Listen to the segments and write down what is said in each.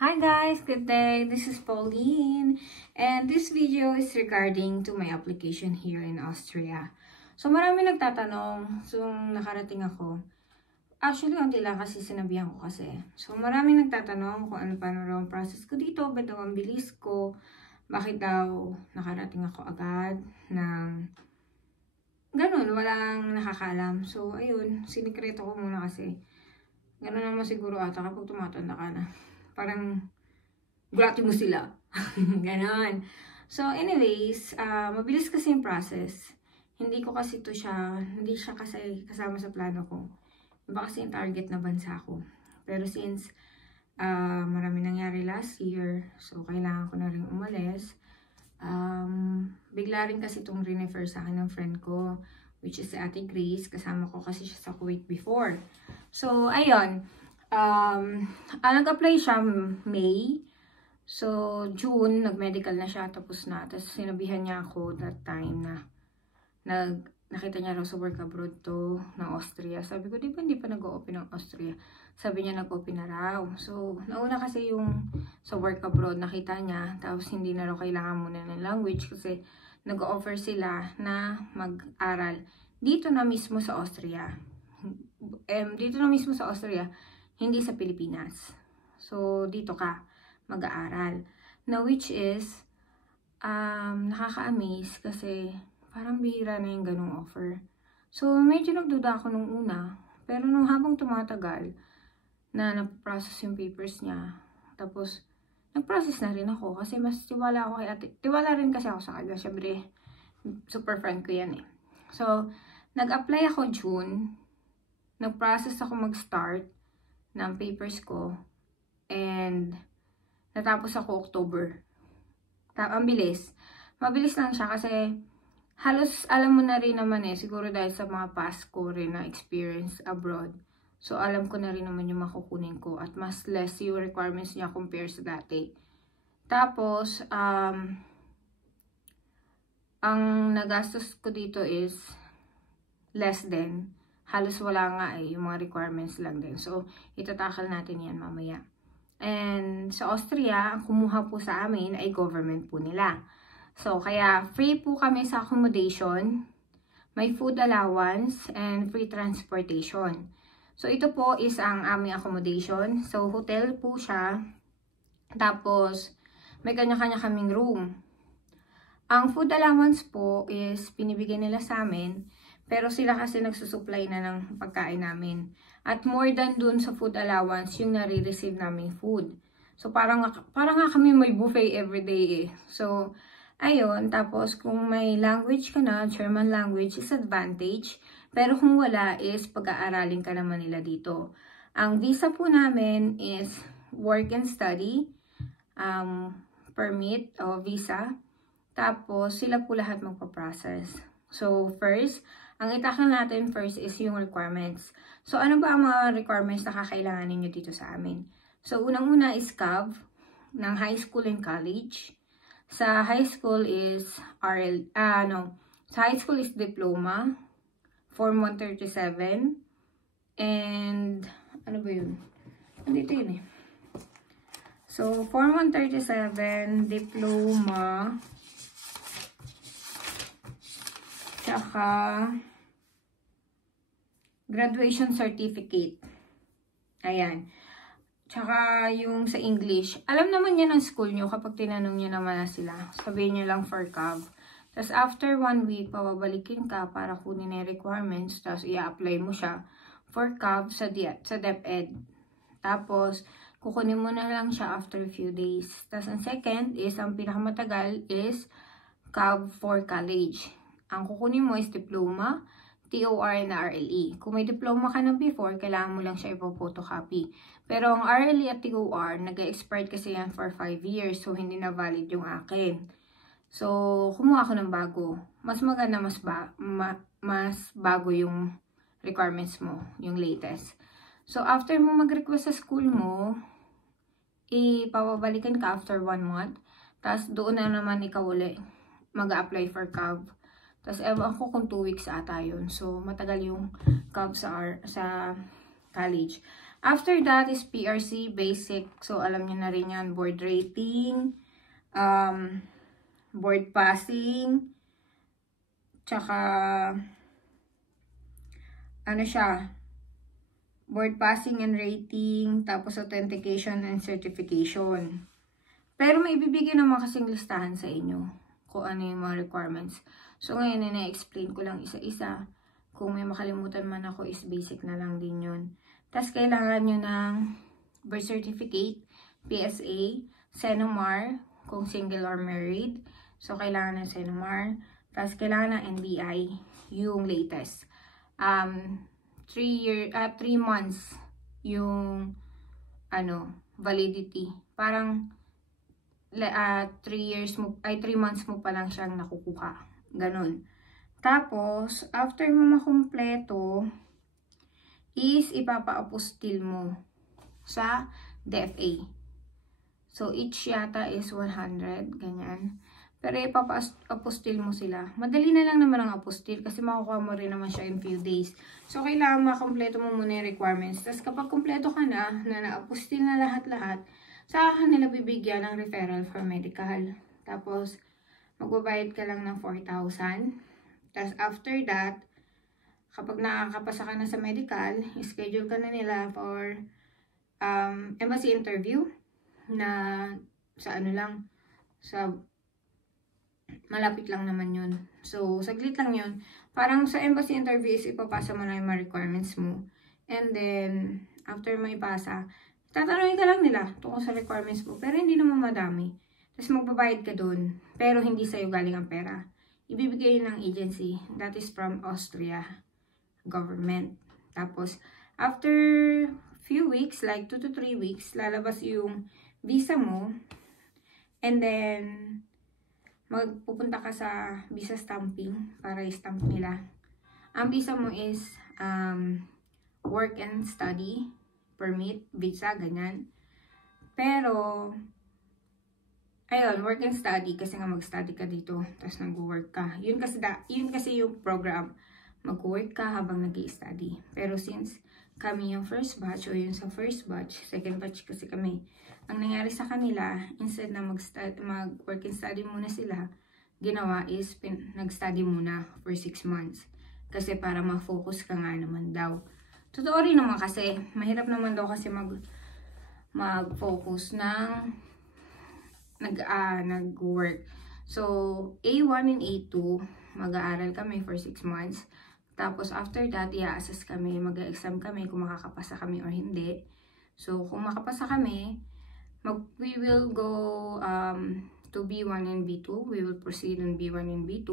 Hi guys, good day. This is Pauline and this video is regarding to my application here in Austria. So marami nagtatanong, so nakarating ako. Actually, konti lang kasi sinabihan ko kasi. So marami nagtatanong kung ano paano raw ang process ko dito, ba't daw ang bilis ko, bakit daw nakarating ako agad ng ganun, walang nakakaalam. So ayun, sinikreto ko muna kasi ganun naman siguro ata kapag tumatanda ka na. Parang gulati mo sila. Ganon. So, anyways, mabilis kasi yung process. Hindi siya kasi kasama sa plano ko. Iba kasi yung target na bansa ko. Pero since marami nangyari last year, so kailangan ko na rin umalis. Bigla rin kasi itong refer sa akin ng friend ko, which is si Ate Grace. Kasama ko kasi siya sa Kuwait before. So, ayun. Nag-apply siya May. So, June, nag-medical na siya, tapos na. Tapos, sinabihan niya ako that time na nakita niya raw sa work abroad to ng Austria. Sabi ko, di ba hindi pa nag-o-open ng Austria? Sabi niya, nag-open na raw. So, nauna kasi yung sa work abroad, nakita niya. Tapos, hindi na raw kailangan muna ng language kasi nag-offer sila na mag-aral dito na mismo sa Austria. Dito na mismo sa Austria, hindi sa Pilipinas. So, dito ka mag-aaral. Now, which is, nakaka-amaze kasi parang bihira na yung ganung offer. So, medyo nagduda ako nung una. Pero nung habang tumatagal, na naprocess yung papers niya, tapos, nag-process na rin ako kasi mas tiwala ako kay ate. Tiwala rin kasi ako sa kanya. Siyempre, super friend ko yan eh. So, nag-apply ako June. Nag-process ako mag-start ng papers ko. And, natapos ako October. Ang bilis. Mabilis lang siya kasi halos alam mo na rin naman eh. Siguro dahil sa mga past ko rin na experience abroad. So, alam ko na rin naman yung makukunin ko. At mas less yung requirements niya compare sa dati. Tapos, ang nagastos ko dito is less din. Halos wala nga eh. Yung mga requirements lang din. So, itatakal natin yan mamaya. And sa Austria, ang kumuha po sa amin ay government po nila. So, kaya free po kami sa accommodation, may food allowance, and free transportation. So, ito po is ang aming accommodation. So, hotel po siya. Tapos, may kanya-kanya kaming room. Ang food allowance po is pinibigay nila sa amin. Pero sila kasi nagsusupply na ng pagkain namin. At more than dun sa food allowance, yung nare-receive namin food. So, parang nga kami may buffet everyday eh. So, ayun. Tapos, kung may language ka na, German language is advantage. Pero kung wala is pag-aaralin ka naman nila dito. Ang visa po namin is work and study, permit o visa. Tapos, sila po lahat magpa-process. So, first, ang itakal natin first is yung requirements. So, ano ba ang mga requirements na kakailangan ninyo dito sa amin? So, unang-una is CAV ng high school and college. Sa high school is sa high school is diploma, Form 137, and, ano ba yun? Andito yun eh. So, Form 137, diploma, tsaka graduation certificate. Ayan. Tsaka yung sa English. Alam naman yan ng school nyo kapag tinanong nyo naman na sila. Sabihin nyo lang for CAV. Tapos after 1 week, pababalikin ka para kunin na requirements. Tapos i-apply mo siya for CAV sa DepEd. Tapos, kukunin mo na lang siya after a few days. Tapos ang second is, ang pinakamatagal is CAV for college. Ang kukunin mo is diploma, TOR and RLE. Kung may diploma ka na before, kailangan mo lang siya ipo-photocopy. Pero ang RLE at TOR, nag-expired kasi yan for 5 years. So, hindi na valid yung akin. So, kumuha ako ng bago. Mas maganda, mas bago yung requirements mo, yung latest. So, after mo mag-request sa school mo, ipapabalikan ka after 1 month. Tapos, doon na naman ikaw ulit mag-apply for CAV. Tapos, ewan ko kung 2 weeks ata yun. So, matagal yung CAV sa college. After that is PRC basic. So, alam niyo na rin yan. Board rating, board passing, tsaka, ano siya, board passing and rating, tapos authentication and certification. Pero may ibibigay naman kasing listahan sa inyo kung ano yung mga requirements. So, ngayon, na-explain ko lang isa-isa. Kung may makalimutan man ako, is basic na lang din yun. Tapos, kailangan nyo ng birth certificate, PSA, Senomar, kung single or married. So, kailangan ng Senomar. Tapos, kailangan ng NBI, yung latest. 3 months yung, validity. Parang, 3 months mo pa lang siyang nakukuha. Ganun. Tapos, after mo makumpleto, is ipapa-apostil mo sa DFA. So, each yata is 100, ganyan. Pero ipapa-apostil mo sila. Madali na lang naman ang apostil kasi makukuha mo rin naman siya in few days. So, kailangan makompleto mo muna yung requirements. Tapos, kapag kumpleto ka na na-apostil na lahat-lahat, saka nila bibigyan ng referral for medical. Tapos, magbabayad ka lang ng 4,000. Tapos, after that, kapag nakakapasa ka na sa medical, schedule ka na nila for embassy interview na sa malapit lang naman yun. So, saglit lang yun. Parang sa embassy interview is ipapasa mo na yung mga requirements mo. And then, after mo ipasa, tatanungin ka lang nila tungkol sa requirements mo. Pero hindi naman madami. Tapos magbabayad ka dun. Pero hindi sa'yo galing ang pera. Ibibigay yun ng agency. That is from Austria government. Tapos, after few weeks, like 2 to 3 weeks, lalabas yung visa mo. And then, magpupunta ka sa visa stamping para i-stamp nila. Ang visa mo is work and study permit, visa, ganyan. Pero, ayun, work and study kasi nga mag-study ka dito, tapos nag-work ka. Yun kasi yung program. Mag-work ka habang nag-i-study. Pero since kami yung first batch o yung sa first batch, second batch kasi kami, ang nangyari sa kanila, instead na mag-work and study muna sila, ginawa is nag-study muna for 6 months. Kasi para ma-focus ka nga naman daw. Totoo rin naman kasi, mahirap naman daw kasi mag-focus ng nag-work. So, A1 and A2, mag-aaral kami for 6 months. Tapos, after that, i-assess kami, mag-exam kami kung makakapasa kami or hindi. So, kung makapasa kami, we will go to B1 and B2. We will proceed on B1 and B2.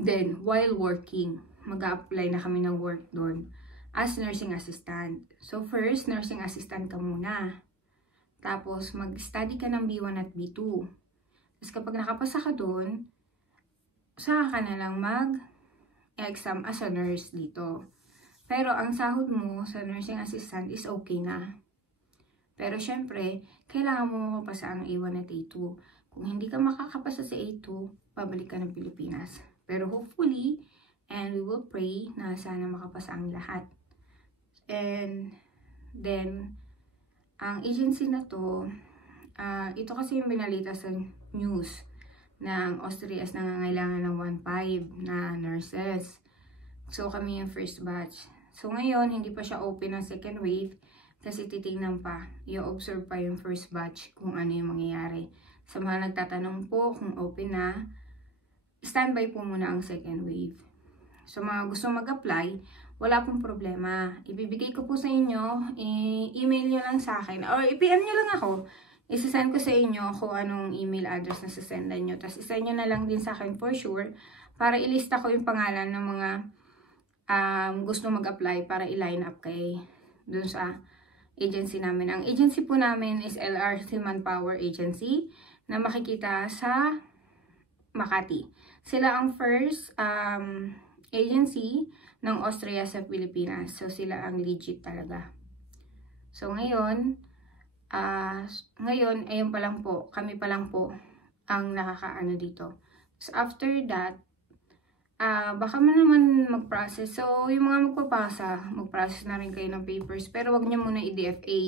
Then, while working, mag-apply na kami ng work doon as nursing assistant. So, first, nursing assistant ka muna. Tapos, mag-study ka ng B1 at B2. Tapos, kapag nakapasa ka doon, saka ka na lang mag-exam as a nurse dito. Pero, ang sahod mo sa nursing assistant is okay na. Pero, syempre, kailangan mo mapasa ang A1 at A2. Kung hindi ka makakapasa sa A2, pabalik ka ng Pilipinas. Pero, hopefully, and we will pray na sana makapasa ang lahat. And, then, ang agency na to, ito kasi yung binalita sa news na ang Austria is nangangailangan ng 1,500 na nurses. So, kami yung first batch. So, ngayon, hindi pa siya open ang second wave kasi titingnan pa, i-observe pa yung first batch kung ano yung mangyayari. Sa mga nagtatanong po kung open na, standby po muna ang second wave. So, mga gusto mag-apply, wala pong problema. Ibibigay ko po sa inyo, email nyo lang sa akin, or i-PM nyo lang ako. Isasend ko sa inyo kung anong email address na sasendan nyo. Tapos, isend nyo na lang din sa akin for sure, para ilista ko yung pangalan ng mga gusto mag-apply para i-line up kay dun sa agency namin. Ang agency po namin is LRC Manpower Agency na makikita sa Makati. Sila ang first agency ng Austria sa Pilipinas. So, sila ang legit talaga. So, ngayon, ayun pa lang po, kami pa lang po ang nakakaano dito. So, after that, baka man naman mag-process. So, yung mga mag-process na rin kayo ng papers. Pero wag niyo muna i-DFA.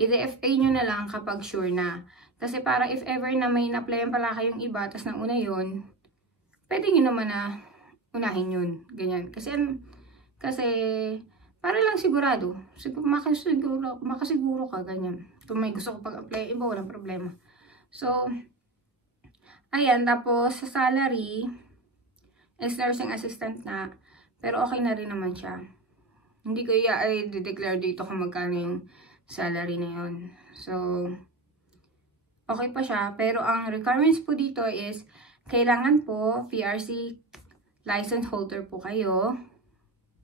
I-DFA nyo na lang kapag sure na. Kasi para if ever na may na-applyan pala kayong iba, tas nauna yun, pwede nyo naman na unahin yun. Ganyan. Kasi para lang sigurado. Makasiguro ka, ganyan. Kung may gusto ko pag-apply, iba, walang problema. So, ayan. Tapos, sa salary, is nursing assistant na. Pero okay na rin naman siya. Hindi ko i-declare dito kung magkano yung salary na yun. So, okay pa siya. Pero ang requirements po dito is, kailangan po, PRC license holder po kayo.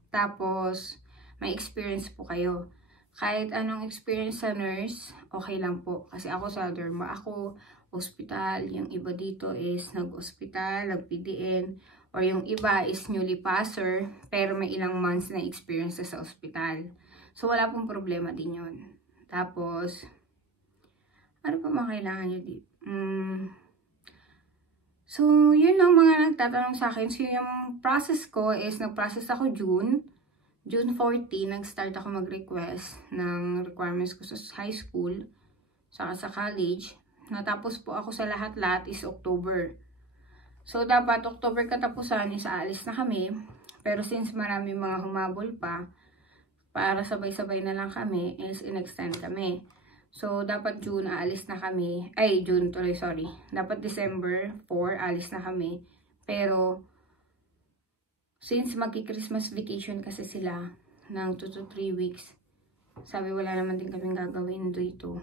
Tapos, may experience po kayo. Kahit anong experience sa nurse, okay lang po. Kasi ako sa derma, ako, hospital. Yung iba dito is nag-hospital, nag-PDN. Or yung iba is newly passer, pero may ilang months na experience sa hospital. So, wala pong problema din yun. Tapos, ano pa makailangan nyo dito? So, yun lang mga nagtatanong sa akin. So, yung process ko is, nag-process ako June 14, nag-start ako mag-request ng requirements ko sa high school, saka sa college. Natapos po ako sa lahat-lahat is October. So, dapat October katapusan is aalis na kami. Pero since marami mga humabol pa, para sabay-sabay na lang kami, is in-extend kami. So, dapat June aalis na kami. Ay, June tuloy, sorry. Dapat December 4 aalis na kami. Pero, since magki-Christmas vacation kasi sila ng 2 to 3 weeks, sabi wala naman din kaming gagawin dito.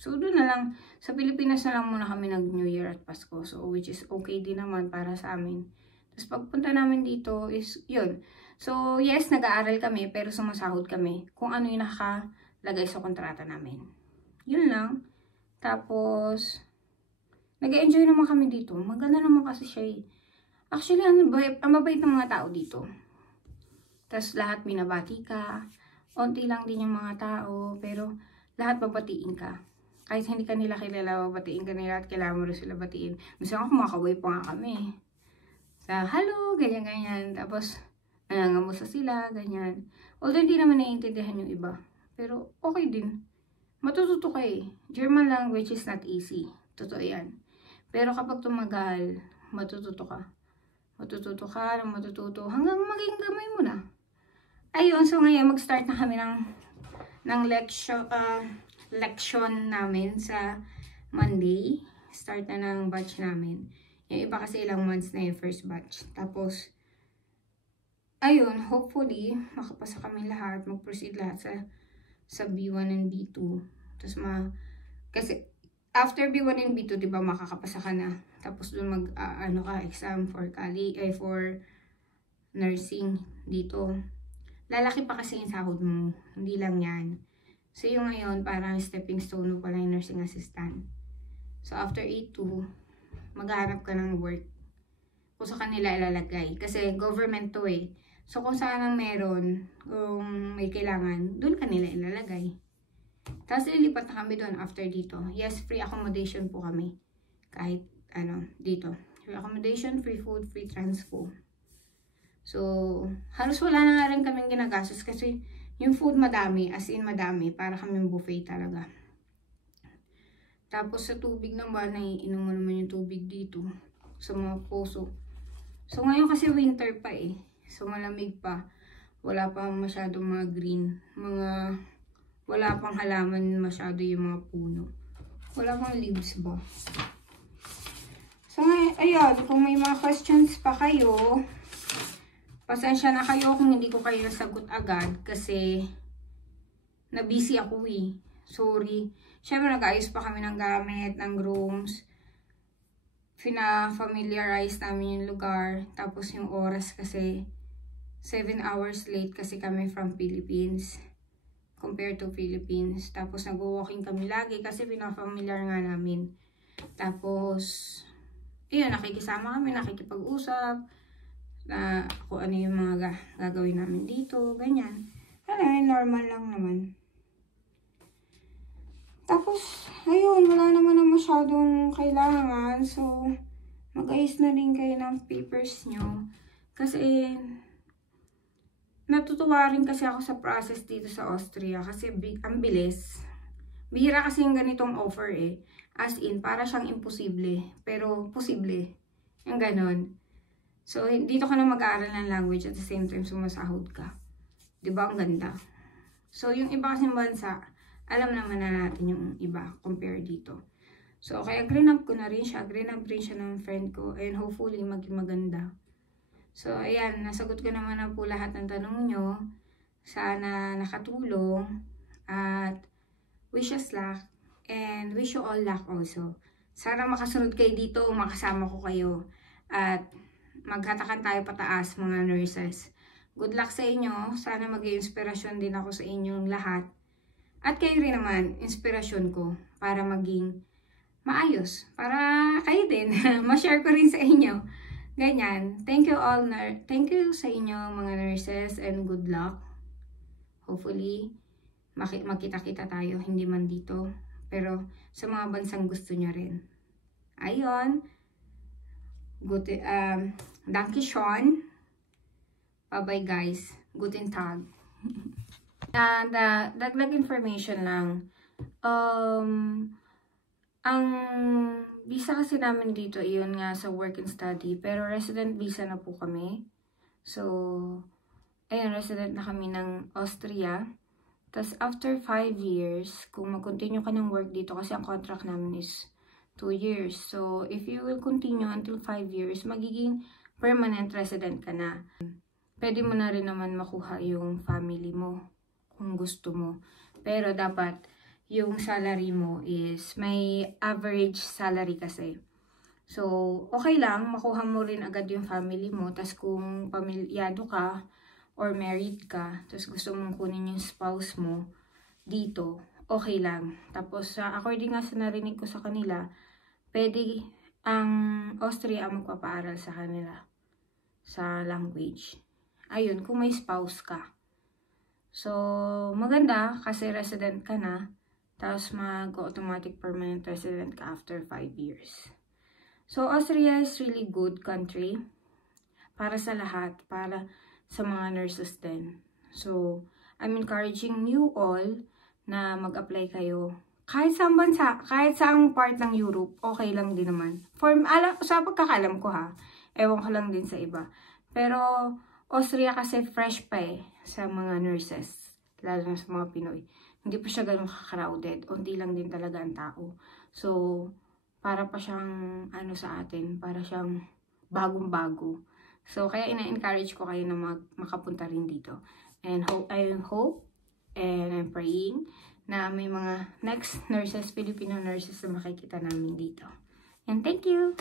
So, doon na lang, sa Pilipinas na lang muna kami nag-New Year at Pasko. So, which is okay din naman para sa amin. Tapos, pagpunta namin dito is, yun. So, yes, nag-aaral kami, pero sumasahod kami kung ano yung nakalagay sa kontrata namin. Yun lang. Tapos, nag-enjoy naman kami dito. Maganda naman kasi siya eh. Actually, ang mabait ng mga tao dito. Tapos, lahat binabati ka. Unti lang din yung mga tao, pero lahat babatiin ka. Kahit hindi ka nila kilala, babatiin ka nila at kailangan mo rin sila batiin. Minsan kumakaway pa nga kami. So, hello, ganyan-ganyan. Tapos, nangangamusta sila, ganyan. Although, hindi naman naiintindihan yung iba. Pero, okay din. Matututo ka eh. German language is not easy. Totoo yan. Pero kapag tumagal, matututo ka. Matututo ka, matututo, hanggang maging gamay mo na. Ayun, so ngayon, mag-start na kami ng lection namin sa Monday. Start na ng batch namin. Yung iba kasi ilang months na yung first batch. Tapos, ayun, hopefully, makapasa kami lahat, mag-proceed lahat sa B1 and B2. Tapos, kasi, after B1 and B2, diba, makakapasa ka na. Tapos, dun exam for nursing dito. Lalaki pa kasi yung sahod mo. Hindi lang yan. So, yung ngayon, parang stepping stone mo pala yung nursing assistant. So, after A2, maghahanap ka ng work. Kung sa kanila ilalagay. Kasi government to eh. So, kung saan ang meron, kung may kailangan, doon kanila ilalagay. Tapos, lilipat na kami doon after dito. Yes, free accommodation po kami. Kahit, dito. Free accommodation, free food, free transpo. So, halos wala na nga rin kaming ginagastos kasi yung food madami, as in madami, para kaming buffet talaga. Tapos sa tubig naman, naiinom mo naman yung tubig dito sa mga puso. So ngayon kasi winter pa eh. So malamig pa. Wala pa masyadong mga green. Wala pang halaman masyado yung mga puno. Wala pang leaves ba? So ngayon, ayun, kung may mga questions pa kayo, pasensya na kayo kung hindi ko kayo nasagot agad kasi na-busy ako eh. Sorry. Siyempre nag-ayos pa kami ng gamit, ng rooms. Fina-familiarize namin yung lugar. Tapos yung oras kasi 7 hours late kasi kami from Philippines compared to Philippines. Tapos nag-walking kami lagi kasi pinafamiliar nga namin. Tapos, ayun, nakikisama kami, nakikipag-usap. Na kung ano yung mga gagawin namin dito, ganyan. Normal lang naman. Tapos, ayun, wala naman na masyadong kailangan. So, mag-ayos na rin kayo ng papers nyo. Kasi, natutuwa rin kasi ako sa process dito sa Austria kasi ang bilis. Bihira kasi yung ganitong offer eh. As in, para siyang imposible. Pero, posible. Yung ganon. So, dito ka na mag-aaral ng language at the same time sumasahod ka. Diba? Ang ganda. So, yung iba kasing bansa, alam naman na natin yung iba compare dito. So, kaya green up ko na rin siya. Green up rin siya ng friend ko. And hopefully, maging maganda. So, ayan. Nasagot ko naman na po lahat ng tanong nyo. Sana nakatulong. At wish us luck. And wish you all luck also. Sana makasunod kayo dito. Makasama ko kayo. At magkatakan tayo pataas mga nurses. Good luck sa inyo. Sana mag-inspirasyon din ako sa inyong lahat. At kayo rin naman, inspirasyon ko para maging maayos. Para kayo din. Ma-share ko rin sa inyo. Ganyan. Thank you all. Thank you sa inyo mga nurses and good luck. Hopefully, magkita-kita tayo. Hindi man dito. Pero sa mga bansang gusto nyo rin. Ayun. Danke schön. Bye-bye guys. Guten Tag. And dagdag information lang. Ang visa kasi namin dito, iyon nga sa work and study. Pero resident visa na po kami. So, ayun, resident na kami ng Austria. Tapos, after 5 years, kung mag-continue ka ng work dito, kasi ang contract namin is 2 years. So, if you will continue until 5 years, magiging permanent resident ka na. Pwede mo na rin naman makuha yung family mo kung gusto mo. Pero dapat yung salary mo is may average salary kasi. So, okay lang, makuha mo rin agad yung family mo. Tapos kung pamilyado ka or married ka, tapos gusto mong kunin yung spouse mo dito, okay lang. Tapos, according nga sa narinig ko sa kanila, pwede ang Austria ang magpapaaral sa kanila sa language. Ayun, kung may spouse ka. So, maganda kasi resident ka na. Tapos mag-automatic permanent resident ka after 5 years. So, Austria is really good country. Para sa lahat. Para sa mga nurses din. So, I'm encouraging you all na mag-apply kayo. Kahit sa bansa, kahit sa part ng Europe, okay lang din naman. Sa pagkakalam ko ha. Ewan ko lang din sa iba. Pero, Austria kasi fresh pa eh sa mga nurses. Lalo na sa mga Pinoy. Hindi pa siya ganun ka-crowded. Unti lang din talaga ang tao. So, para pa siyang, sa atin, para siyang bagong-bago. So, kaya ina-encourage ko kayo na makapunta rin dito. And I hope, and I'm praying, na may mga next nurses, Filipino nurses na makikita namin dito. And thank you!